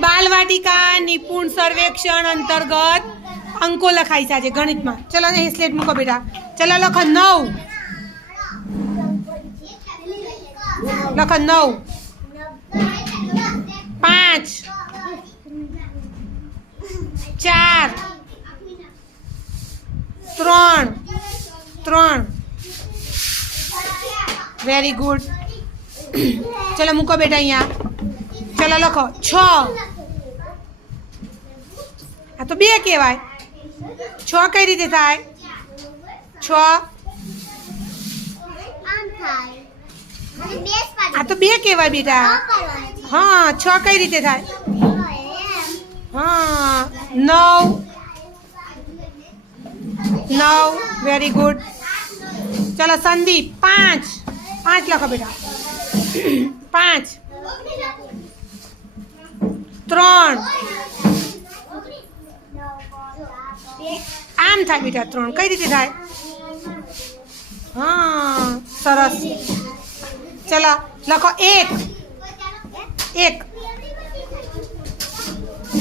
બાલવાટિકા નિપુણ સર્વેક્ષણ અંતર્ગત અંકો લખાઈ છે આજે ગણિતમાં. ચલો ને સ્લેટ મૂકો બેટા. ચલો લખો 9. લખો 9. 5 4 3 3. Very good. ચલો મૂકો બેટા અહીંયા. ચલો લખો 6. આ તો 2 કહેવાય. 6 કઈ રીતે થાય? 6 આ તો 2 કહેવાય બેટા. હા 6 કઈ રીતે થાય? હા 9 9. Very good. ચલો સંદીપ 5 5 લખો બેટા. 5 3 આમ થાય બેટા. 3 કઈ રીતે થાય? હા સરસ. ચલો લખો 1 1